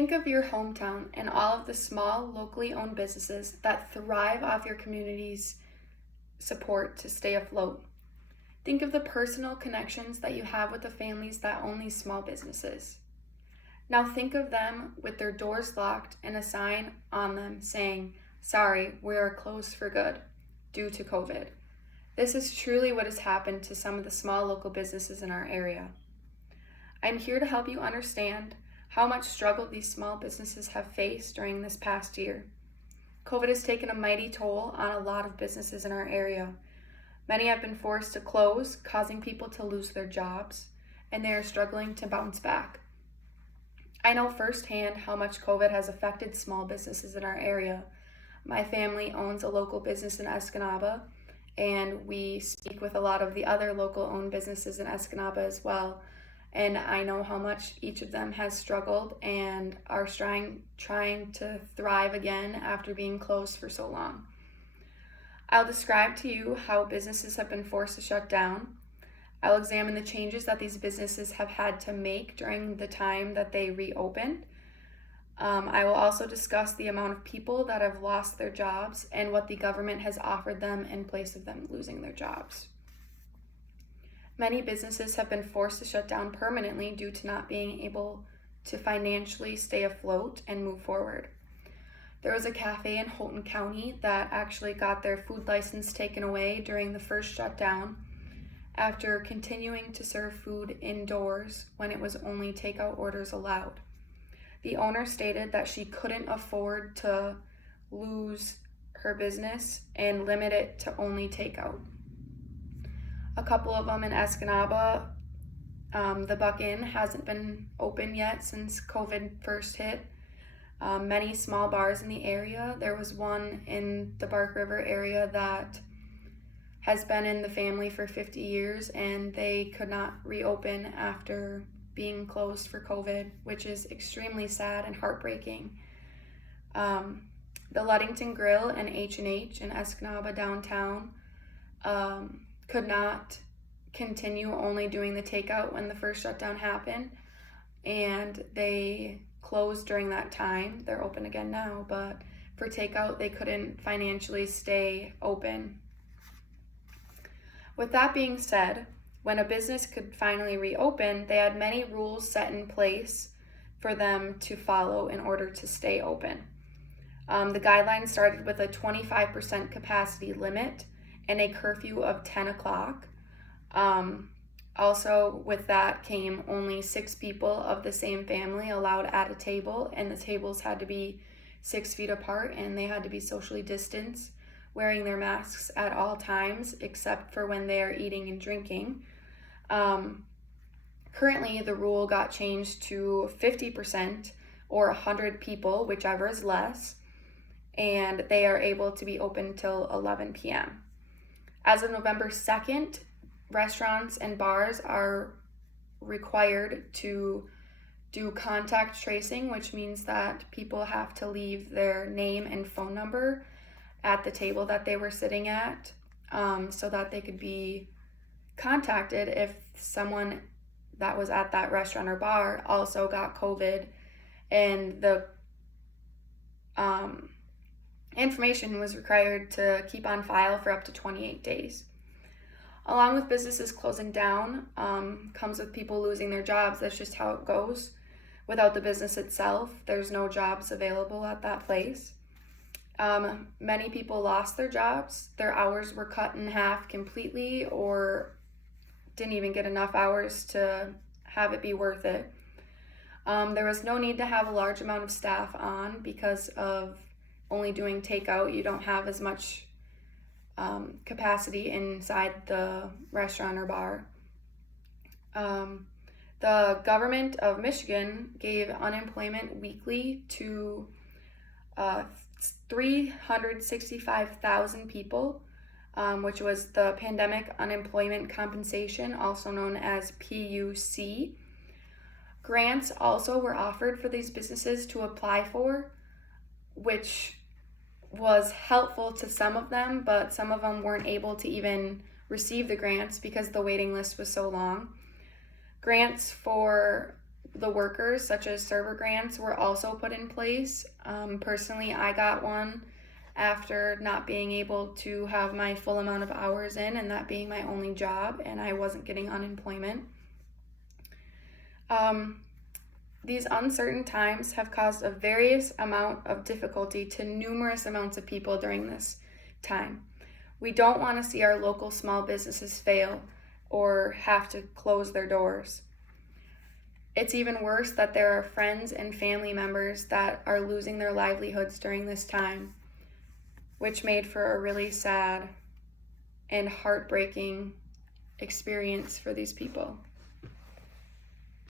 Think of your hometown and all of the small, locally owned businesses that thrive off your community's support to stay afloat. Think of the personal connections that you have with the families that own these small businesses. Now think of them with their doors locked and a sign on them saying, "Sorry, we are closed for good due to COVID." This is truly what has happened to some of the small local businesses in our area. I'm here to help you understand how much struggle these small businesses have faced during this past year. COVID has taken a mighty toll on a lot of businesses in our area. Many have been forced to close, causing people to lose their jobs, and they are struggling to bounce back. I know firsthand how much COVID has affected small businesses in our area. My family owns a local business in Escanaba, and we speak with a lot of the other local owned businesses in Escanaba as well. And I know how much each of them has struggled and are trying to thrive again after being closed for so long. I'll describe to you how businesses have been forced to shut down. I'll examine the changes that these businesses have had to make during the time that they reopened. I will also discuss the amount of people that have lost their jobs and what the government has offered them in place of them losing their jobs. Many businesses have been forced to shut down permanently due to not being able to financially stay afloat and move forward. There was a cafe in Houghton County that actually got their food license taken away during the first shutdown after continuing to serve food indoors when it was only takeout orders allowed. The owner stated that she couldn't afford to lose her business and limit it to only takeout. A couple of them in Escanaba, the Buck Inn hasn't been open yet since COVID first hit. Many small bars in the area. There was one in the Bark River area that has been in the family for 50 years, and they could not reopen after being closed for COVID, which is extremely sad and heartbreaking. The Ludington Grill and H&H in Escanaba downtown could not continue only doing the takeout when the first shutdown happened, and they closed during that time. They're open again now, but for takeout they couldn't financially stay open. With that being said, when a business could finally reopen, they had many rules set in place for them to follow in order to stay open. The guidelines started with a 25% capacity limit and a curfew of 10 o'clock. Also with that came only 6 people of the same family allowed at a table, and the tables had to be 6 feet apart and they had to be socially distanced, wearing their masks at all times except for when they are eating and drinking. Currently the rule got changed to 50% or 100 people, whichever is less, and they are able to be open till 11 p.m. As of November 2nd, restaurants and bars are required to do contact tracing, which means that people have to leave their name and phone number at the table that they were sitting at, so that they could be contacted if someone that was at that restaurant or bar also got COVID, and the information was required to keep on file for up to 28 days. Along with businesses closing down comes with people losing their jobs. That's just how it goes. Without the business itself, there's no jobs available at that place. Many people lost their jobs. Their hours were cut in half completely or didn't even get enough hours to have it be worth it. There was no need to have a large amount of staff on because of only doing takeout. You don't have as much capacity inside the restaurant or bar. The government of Michigan gave unemployment weekly to 365,000 people, which was the Pandemic Unemployment Compensation, also known as PUC. Grants also were offered for these businesses to apply for, which was helpful to some of them, but some of them weren't able to even receive the grants because the waiting list was so long. Grants for the workers, such as server grants, were also put in place. Personally, I got one after not being able to have my full amount of hours in, and that being my only job, and I wasn't getting unemployment. These uncertain times have caused a various amount of difficulty to numerous amounts of people during this time. We don't want to see our local small businesses fail or have to close their doors. It's even worse that there are friends and family members that are losing their livelihoods during this time, which made for a really sad and heartbreaking experience for these people.